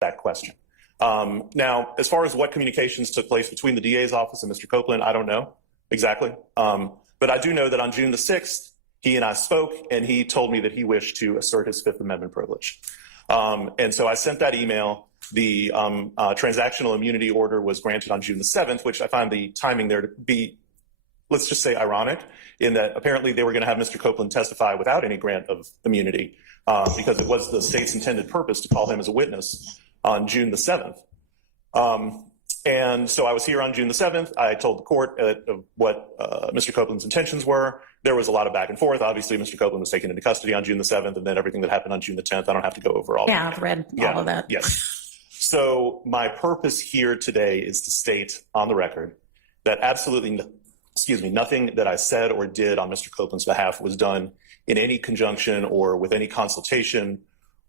that question. Now, as far as what communications took place between the DA's office and Mr. Copeland, I don't know exactly. But I do know that on June the 6th, he and I spoke, and he told me that he wished to assert his Fifth Amendment privilege. And so I sent that email. The transactional immunity order was granted on June the 7th, which I find the timing there to be, let's just say, ironic, in that apparently they were going to have Mr. Copeland testify without any grant of immunity because it was the state's intended purpose to call him as a witness on June the 7th. And so I was here on June the 7th. I told the court what Mr. Copeland's intentions were. There was a lot of back and forth. Obviously, Mr. Copeland was taken into custody on June the 7th, and then everything that happened on June the 10th. I don't have to go over all that. Yeah, I've read all of that. Yes. So my purpose here today is to state on the record that absolutely, nothing that I said or did on Mr. Copeland's behalf was done in any conjunction or with any consultation,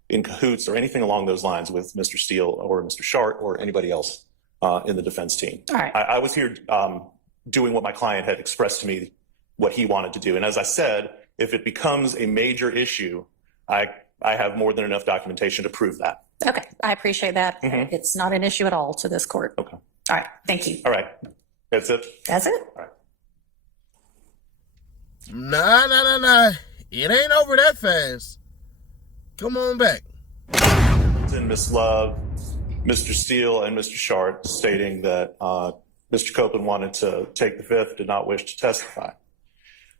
in cahoots, or anything along those lines with Mr. Steele or Mr. Shart or anybody else in the defense team. All right. I was here doing what my client had expressed to me, what he wanted to do. And as I said, if it becomes a major issue, I have more than enough documentation to prove that. Okay, I appreciate that. Mm-hmm. It's not an issue at all to this court. Okay. All right, thank you. All right. That's it? That's it? All right. Nah. It ain't over that fast. Come on back. And Ms. Love, Mr. Steele, and Mr. Shart stating that Mr. Copeland wanted to take the Fifth, did not wish to testify.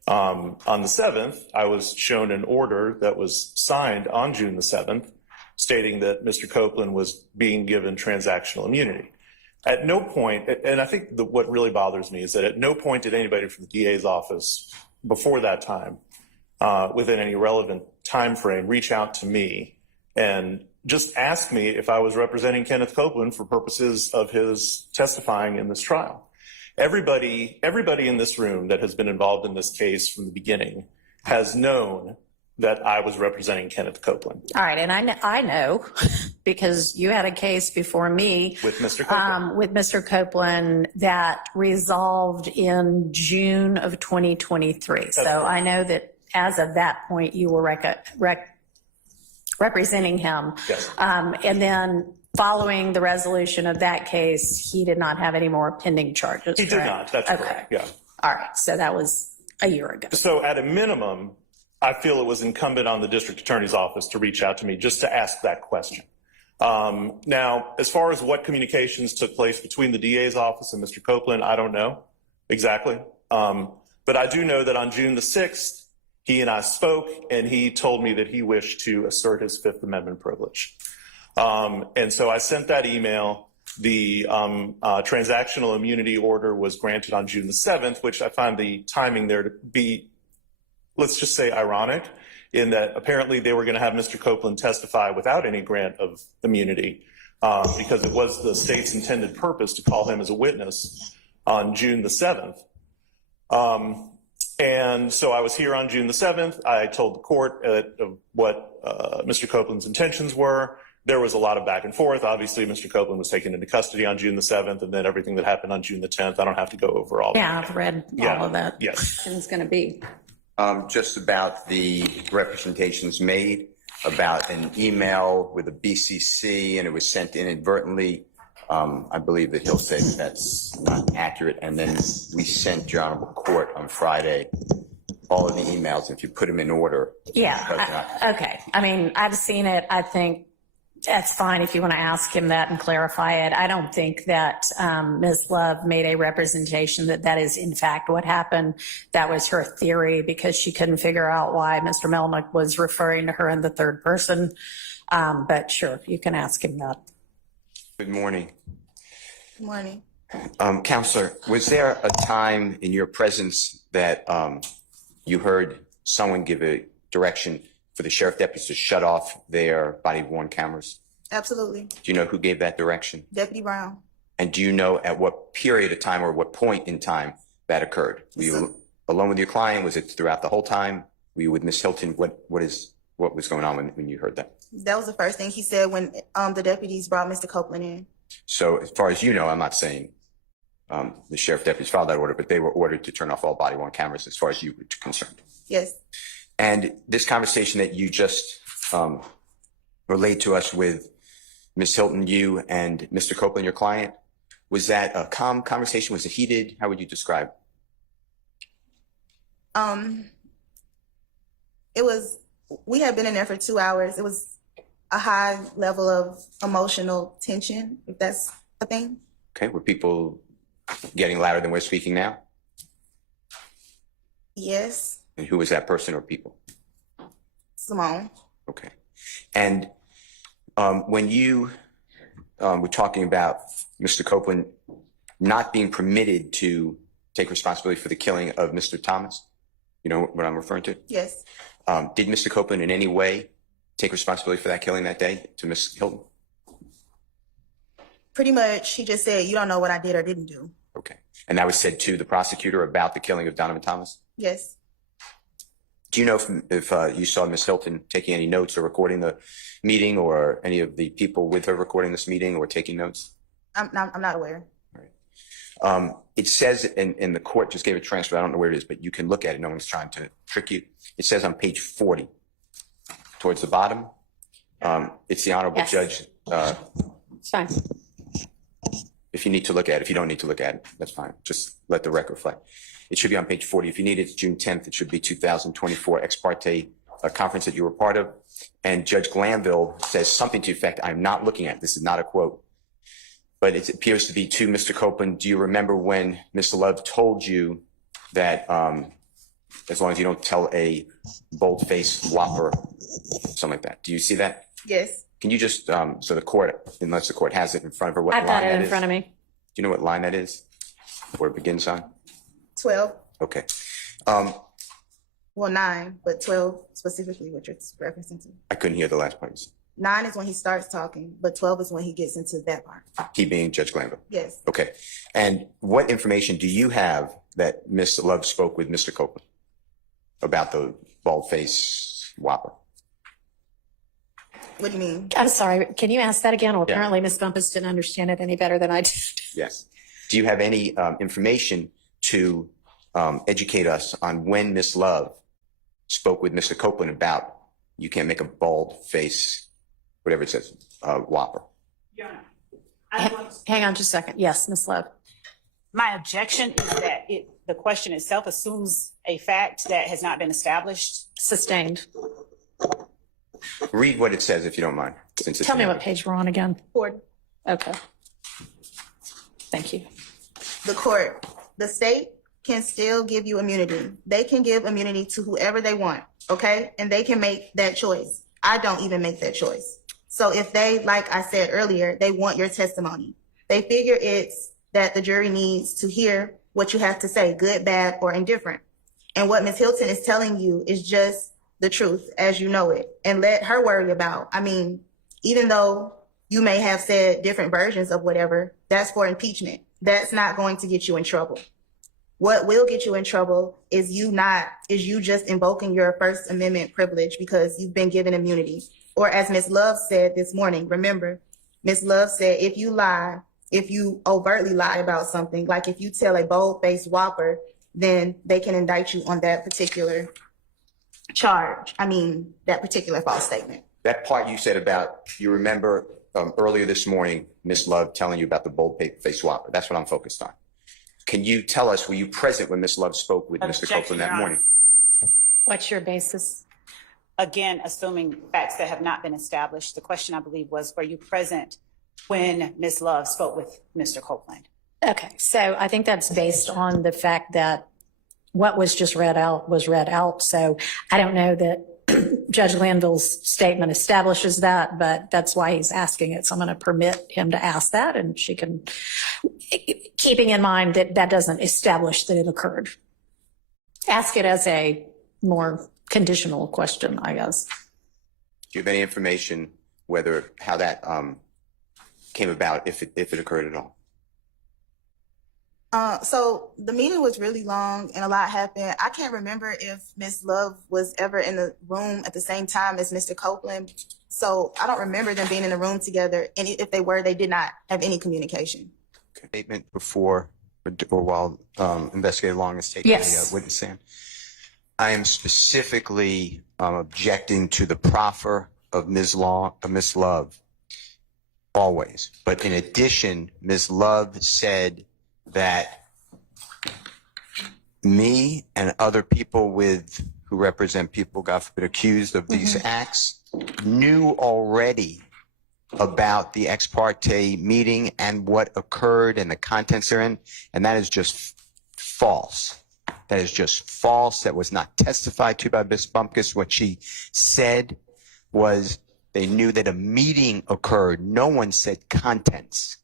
On the 7th, I was shown an order that was signed on June the 7th stating that Mr. Copeland was being given transactional immunity. At no point, and I think what really bothers me is that at no point did anybody from the DA's office before that time, within any relevant time frame, reach out to me and just ask me if I was representing Kenneth Copeland for purposes of his testifying in this trial. Everybody in this room that has been involved in this case from the beginning has known that I was representing Kenneth Copeland. All right, and I know because you had a case before me with Mr. Copeland, that resolved in June of 2023. That's so correct. I know that as of that point, you were representing him. Yes. And then following the resolution of that case, he did not have any more pending charges. He did not. That's okay. correct. Yeah. All right. So that was a year ago. So at a minimum, I feel it was incumbent on the district attorney's office to reach out to me just to ask that question. Now, as far as what communications took place between the DA's office and Mr. Copeland, I don't know exactly. But I do know that on June the 6th, he and I spoke, and he told me that he wished to assert his Fifth Amendment privilege. And so I sent that email. The transactional immunity order was granted on June the 7th, which I find the timing there to be, let's just say, ironic, in that apparently they were going to have Mr. Copeland testify without any grant of immunity because it was the state's intended purpose to call him as a witness on June the 7th. And so I was here on June the 7th. I told the court what Mr. Copeland's intentions were. There was a lot of back and forth. Obviously, Mr. Copeland was taken into custody on June the 7th, and then everything that happened on June the 10th. I don't have to go over all Yeah, that. I've read all of that. Yes. And it's going to be. Just about the representations made about an email with a BCC, and it was sent inadvertently. I believe that he'll say that that's not accurate. And then we sent your Honorable Court on Friday all of the emails. If you put them in order. Yeah. Okay. I mean, I've seen it. I think that's fine if you want to ask him that and clarify it. I don't think that Ms. Love made a representation that that is in fact what happened. That was her theory because she couldn't figure out why Mr. Melnick was referring to her in the third person. But sure, you can ask him that. Good morning. Good morning. Counselor, was there a time in your presence that you heard someone give a direction for the sheriff deputies to shut off their body-worn cameras? Absolutely. Do you know who gave that direction? Deputy Brown. And do you know at what period of time or what point in time that occurred? Were you alone with your client? Was it throughout the whole time? Were you with Ms. Hilton? What was going on when you heard that? That was the first thing he said when the deputies brought Mr. Copeland in. So as far as you know, I'm not saying the sheriff deputies filed that order, but they were ordered to turn off all body-worn cameras as far as you were concerned. Yes. And this conversation that you just relayed to us with Ms. Hilton, you and Mr. Copeland, your client, was that a calm conversation? Was it heated? How would you describe it? We had been in there for 2 hours. It was a high level of emotional tension, if that's a thing. Okay, were people getting louder than we're speaking now? Yes, And who was that person or people? Simone. Okay. And when you were talking about Mr. Copeland not being permitted to take responsibility for the killing of Mr. Thomas, you know what I'm referring to? Yes. Did Mr. Copeland in any way take responsibility for that killing that day to Ms. Hilton? Pretty much, he just said, you don't know what I did or didn't do. Okay. And that was said to the prosecutor about the killing of Donovan Thomas? Yes. Do you know if you saw Ms. Hilton taking any notes or recording the meeting, or any of the people with her recording this meeting or taking notes? I'm not aware. It says, and the court just gave a transfer, I don't know where it is, but you can look at it. No one's trying to trick you. It says on page 40, towards the bottom, it's the Honorable Yes. Judge. It's fine. If you need to look at it, if you don't need to look at it, that's fine. Just let the record reflect. It should be on page 40. If you need it, it's June 10th. It should be 2024 ex parte conference that you were part of. And Judge Glanville says something to the effect, I'm not looking at, this is not a quote, but it appears to be to Mr. Copeland. Do you remember when Mr. Love told you that as long as you don't tell a bold-faced whopper, something like that? Do you see that? Yes. Can you just, so the court, unless the court has it in front of her, what I've line got it that in is? front of me. Do you know what line that is? Where it begins on? 12. Okay. Well, 9, but 12 specifically what you're referencing to. I couldn't hear the last part. 9 is when he starts talking, but 12 is when he gets into that part. He being Judge Glanville. Yes. Okay. And what information do you have that Ms. Love spoke with Mr. Copeland about the bald-faced whopper? What do you mean? I'm sorry, can you ask that again? Well, Yeah. apparently Ms. Bumpus didn't understand it any better than I did. Yes. Do you have any information to educate us on when Ms. Love spoke with Mr. Copeland about you can't make a bald face, whatever it says, whopper? Your Honor, I want to- Hang on just a second. Yes, Ms. Love. my objection is that the question itself assumes a fact that has not been established. Sustained. Read what it says if you don't mind. Since it's Tell me in what there. page we're on again. Court. Okay. Thank you. The court. The state can still give you immunity. They can give immunity to whoever they want, okay? And they can make that choice. I don't even make that choice. So if they, like I said earlier, they want your testimony, they figure it's that the jury needs to hear what you have to say, good, bad, or indifferent. And what Ms. Hilton is telling you is just the truth as you know it. And let her worry about, I mean, even though you may have said different versions of whatever, that's for impeachment. That's not going to get you in trouble. What will get you in trouble is you just invoking your First Amendment privilege because you've been given immunity. Or as Ms. Love said this morning, remember, Ms. Love said, if you lie, if you overtly lie about something, like if you tell a bold-faced whopper, then they can indict you on that particular charge. I mean, that particular false statement. That part you said about, you remember earlier this morning, Ms. Love telling you about the bold-faced whopper. That's what I'm focused on. Can you tell us, were you present when Ms. Love spoke with Mr. Objection, Copeland that Your Honor. morning? What's your basis? Again, assuming facts that have not been established. The question, I believe, was, were you present when Ms. Love spoke with Mr. Copeland? Okay, so I think that's based on the fact that what was just read out was read out. So I don't know that Judge Landville's statement establishes that, but that's why he's asking it. So I'm going to permit him to ask that, and she can, keeping in mind that that doesn't establish that it occurred. Ask it as a more conditional question, I guess. Do you have any information how that came about, if it occurred at all? So the meeting was really long and a lot happened. I can't remember if Ms. Love was ever in the room at the same time as Mr. Copeland. So I don't remember them being in the room together. And if they were, they did not have any communication. Statement before or while Investigator Long is taking Yes. the witness stand. I am specifically objecting to the proffer of Ms. Love always. But in addition, Ms. Love said that me and other people who represent people, God forbid, accused of these acts knew already about the ex parte meeting and what occurred and the contents therein, and that is just false. That is just false. That was not testified to by Ms. Bumpkus. What she said was they knew that a meeting occurred. No one said contents.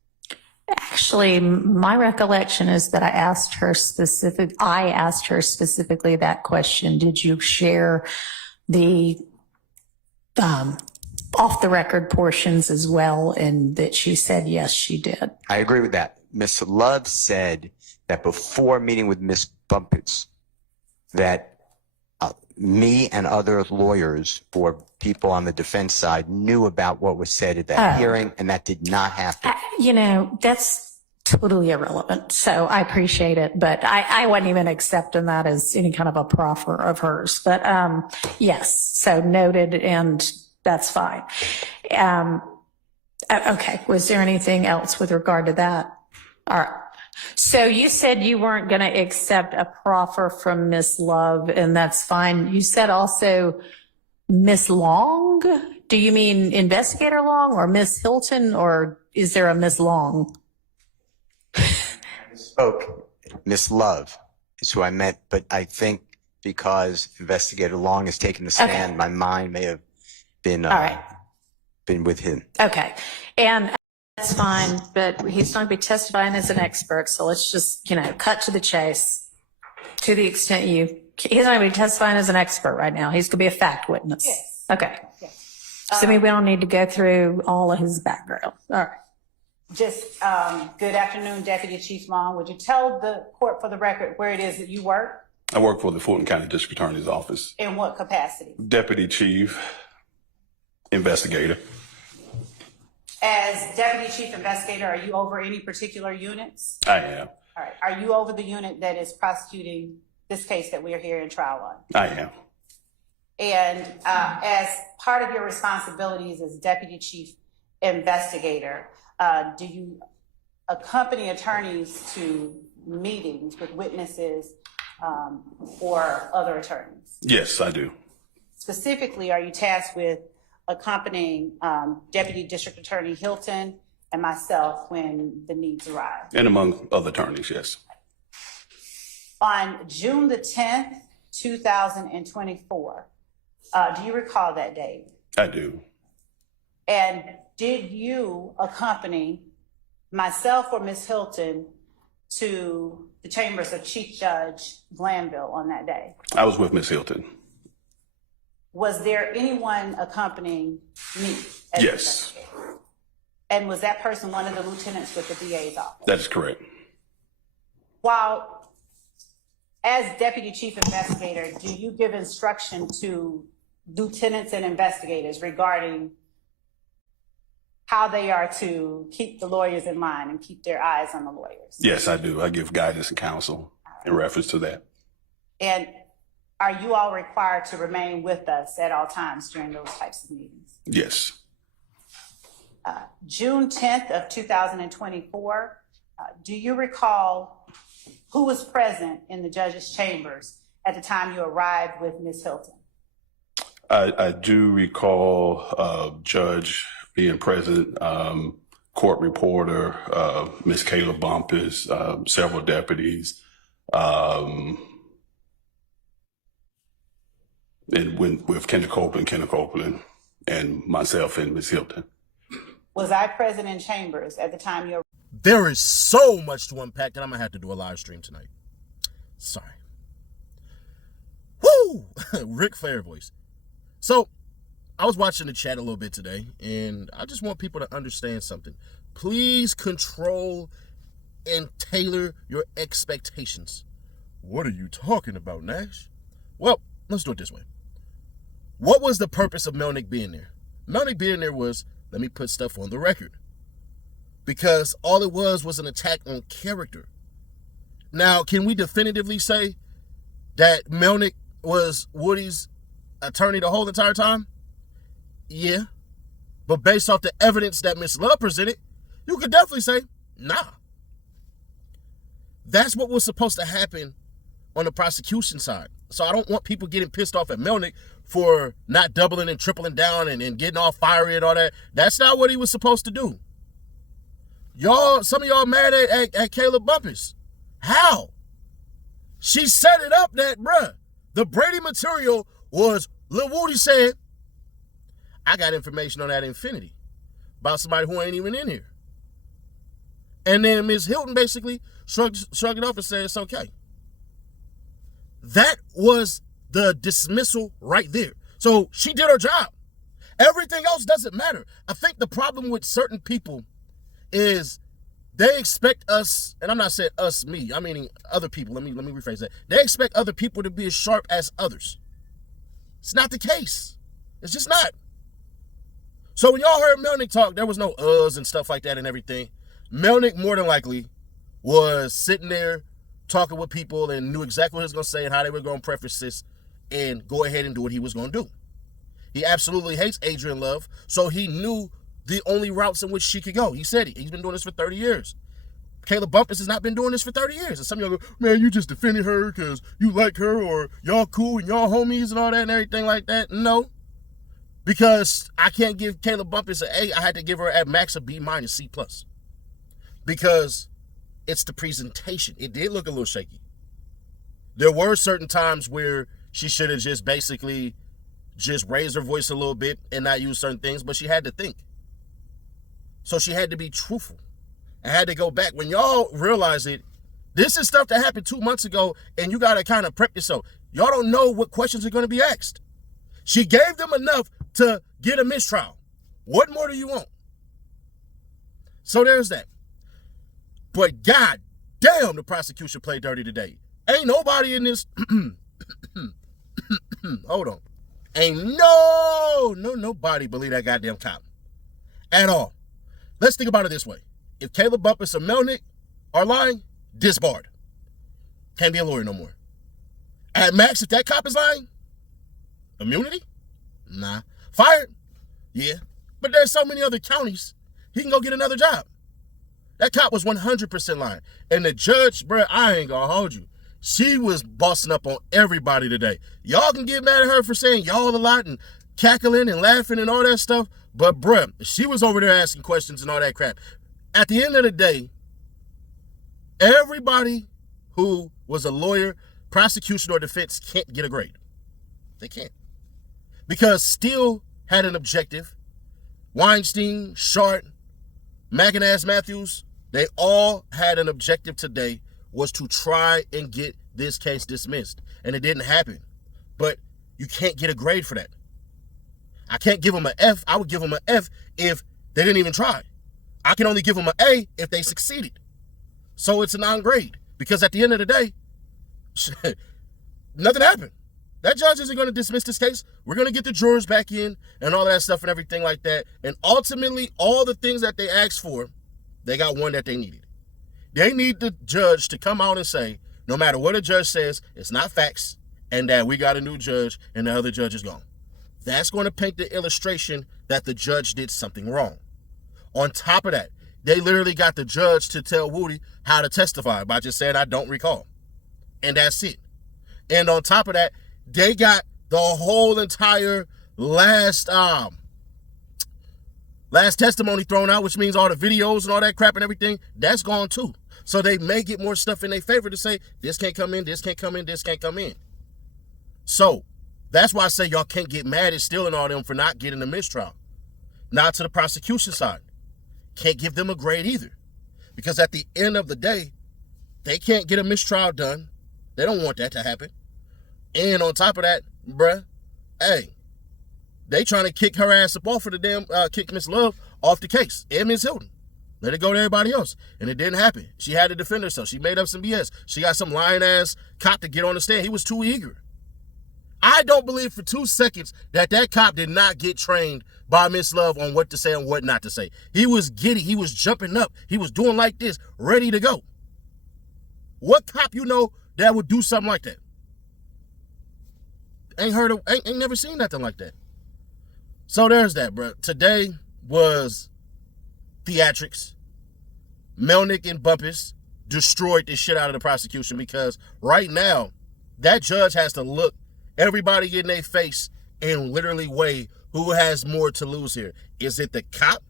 Actually, my recollection is that I asked her specifically that question. Did you share the off the record portions as well? And that she said, yes, she did. I agree with that. Ms. Love said that before meeting with Ms. Bumpkus, that me and other lawyers or people on the defense side knew about what was said at that hearing, and that did not happen. That's totally irrelevant. So I appreciate it, but I wasn't even accepting that as any kind of a proffer of hers. But yes, so noted, and that's fine. Okay, was there anything else with regard to that? All right. So you said you weren't going to accept a proffer from Miss Love, and that's fine. You said also Miss Long. Do you mean Investigator Long or Miss Hilton, or is there a Miss Long? Spoke. Miss Love is who I meant, but I think because Investigator Long has taken the stand, my mind may have been been with him. Okay, and that's fine, but he's going to be testifying as an expert, so let's just, cut to the chase. To the extent he's not going to be testifying as an expert right now. He's going to be a fact witness. Yes. Okay. Yes. So maybe we don't need to go through all of his background. All right. Just good afternoon, Deputy Chief Long. Would you tell the court for the record where it is that you work? I work for the Fulton County District Attorney's Office. In what capacity? Deputy Chief Investigator. As Deputy Chief Investigator, are you over any particular units? I am. All right. Are you over the unit that is prosecuting this case that we are here in trial on? I am. And as part of your responsibilities as Deputy Chief Investigator, do you accompany attorneys to meetings with witnesses or other attorneys? Yes, I do. Specifically, are you tasked with accompanying Deputy District Attorney Hilton and myself when the needs arise? And among other attorneys, yes. On June the 10th, 2024, do you recall that date? I do. And did you accompany myself or Ms. Hilton to the chambers of Chief Judge Glanville on that day? I was with Ms. Hilton. Was there anyone accompanying me? As Yes. investigator? And was that person one of the lieutenants with the DA's office? That is correct. While as Deputy Chief Investigator, do you give instruction to lieutenants and investigators regarding how they are to keep the lawyers in line and keep their eyes on the lawyers? Yes, I do. I give guidance and counsel in reference to that. And are you all required to remain with us at all times during those types of meetings? Yes. June 10th of 2024, do you recall who was present in the judge's chambers at the time you arrived with Ms. Hilton? I do recall Judge being present, court reporter, Ms. Kayla Bumpus, several deputies, and with Kendra Copeland, and myself and Ms. Hilton. Was I present in chambers at the time you? There is so much to unpack that I'm going to have to do a live stream tonight. Sorry. Woo! Ric Flair voice. So, I was watching the chat a little bit today, and I just want people to understand something. Please control and tailor your expectations. What are you talking about, Nash? Well, let's do it this way. What was the purpose of Melnick being there? Melnick being there was, let me put stuff on the record. Because all it was an attack on character. Now, can we definitively say that Melnick was Woody's attorney the whole entire time? Yeah. But based off the evidence that Miss Love presented, you could definitely say, nah. That's what was supposed to happen on the prosecution side. So I don't want people getting pissed off at Melnick for not doubling and tripling down and getting all fiery and all that. That's not what he was supposed to do. Y'all, some of y'all mad at Caleb Bumpus. How? She set it up that, bruh, the Brady material was, Lil Woody said, I got information on that Infinity about somebody who ain't even in here. And then Ms. Hilton basically shrugged it off and said it's okay. That was the dismissal right there. So she did her job. Everything else doesn't matter. I think the problem with certain people is they expect us, and I'm not saying us, me, I'm meaning other people. Let me rephrase that. They expect other people to be as sharp as others. It's not the case. It's just not. So when y'all heard Melnick talk, there was no and stuff like that and everything. Melnick more than likely was sitting there talking with people and knew exactly what he was going to say and how they were going to preface this and go ahead and do what he was going to do. He absolutely hates Adrian Love, so he knew the only routes in which she could go. He said it. He's been doing this for 30 years. Caleb Bumpus has not been doing this for 30 years. And some of y'all go, man, you just defended her because you like her or y'all cool and y'all homies and all that and everything like that. No. Because I can't give Caleb Bumpus an A. I had to give her at max a B minus, C plus. Because it's the presentation. It did look a little shaky. There were certain times where she should have just basically just raised her voice a little bit and not use certain things, but she had to think. So she had to be truthful. I had to go back. When y'all realize it, this is stuff that happened 2 months ago, and you got to kind of prep yourself. Y'all don't know what questions are going to be asked. She gave them enough to get a mistrial. What more do you want? So there's that. But god damn, the prosecution played dirty today. Ain't nobody in this... Hold on. Ain't nobody believe that goddamn cop. At all. Let's think about it this way. If Caleb Bumpus or Melnick are lying, disbarred. Can't be a lawyer no more. At max, if that cop is lying, immunity? Nah. Fired? Yeah. But there's so many other counties, he can go get another job. That cop was 100% lying. And the judge, bruh, I ain't gonna hold you. She was bossing up on everybody today. Y'all can get mad at her for saying y'all a lot and cackling and laughing and all that stuff. But bruh, she was over there asking questions and all that crap. At the end of the day, everybody who was a lawyer, prosecution, or defense can't get a grade. They can't. Because Steele had an objective. Weinstein, Short, McInnes, Matthews, they all had an objective today, was to try and get this case dismissed. And it didn't happen. But you can't get a grade for that. I can't give them an F. I would give them an F if they didn't even try. I can only give them an A if they succeeded. So it's a non-grade. Because at the end of the day, nothing happened. That judge isn't going to dismiss this case. We're going to get the jurors back in and all that stuff and everything like that. And ultimately, all the things that they asked for, they got one that they needed. They need the judge to come out and say, no matter what a judge says, it's not facts, and that we got a new judge and the other judge is gone. That's going to paint the illustration that the judge did something wrong. On top of that, they literally got the judge to tell Woody how to testify by just saying, I don't recall. And that's it. And on top of that, they got the whole entire last testimony thrown out, which means all the videos and all that crap and everything, that's gone too. So they may get more stuff in their favor to say, this can't come in, this can't come in, this can't come in. So that's why I say y'all can't get mad at Steele and all them for not getting a mistrial. Not to the prosecution side. Can't give them a grade either. Because at the end of the day, they can't get a mistrial done. They don't want that to happen. And on top of that, bruh, hey, they trying to kick her ass up off of the damn, kick Miss Love off the case. And Miss Hilton. Let it go to everybody else. And it didn't happen. She had to defend herself. She made up some BS. She got some lying ass cop to get on the stand. He was too eager. I don't believe for 2 seconds that cop did not get trained by Miss Love on what to say and what not to say. He was giddy. He was jumping up. He was doing like this, ready to go. What cop you know that would do something like that? Ain't never seen nothing like that. So there's that, bro. Today, was theatrics. Melnick and Bumpus destroyed the shit out of the prosecution, because right now that judge has to look everybody in their face and literally weigh who has more to lose here. Is it the cop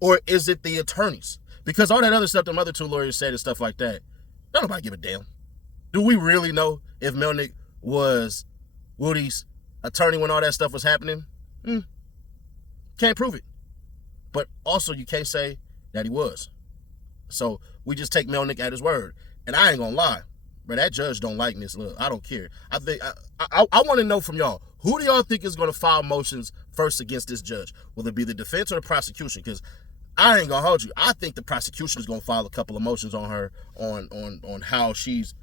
or is it the attorneys? Because all that other stuff them other two lawyers said and stuff like that, don't nobody give a damn. Do we really know if Melnick was Woody's attorney when all that stuff was happening? Can't prove it. But also you can't say that he was. So we just take Melnick at his word. And I ain't gonna lie, but that judge don't like Miss Love. I don't care. I think I want to know from y'all, who do y'all think is gonna file motions first against this judge? Will it be the defense or the prosecution? Because I ain't gonna hold you. I think the prosecution is gonna file a couple of motions on her on how she's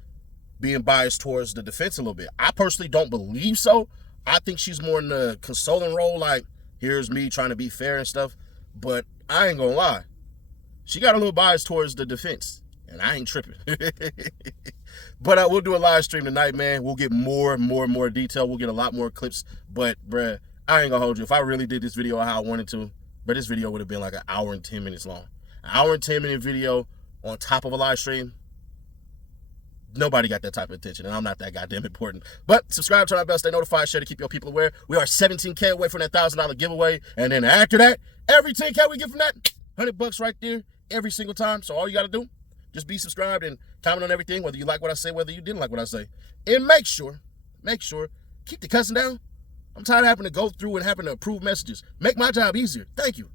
being biased towards the defense a little bit. I personally don't believe so. I think she's more in the consoling role, like, here's me trying to be fair and stuff. But I ain't gonna lie, she got a little bias towards the defense, and I ain't tripping. But we'll do a live stream tonight, man. We'll get more detail. We'll get a lot more clips. But, bruh, I ain't gonna hold you. If I really did this video how I wanted to, but this video would have been like 1 hour and 10 minutes long. 1 hour and 10 minute video on top of a live stream. Nobody got that type of attention, and I'm not that goddamn important. But subscribe, turn on bell, stay notified, share to keep your people aware. We are 17K away from that $1,000 giveaway. And then after that, every 10K we get from that, $100 right there every single time. So all you got to do, just be subscribed and comment on everything, whether you like what I say, whether you didn't like what I say. And make sure, keep the cussing down. I'm tired of having to go through and having to approve messages. Make my job easier. Thank you.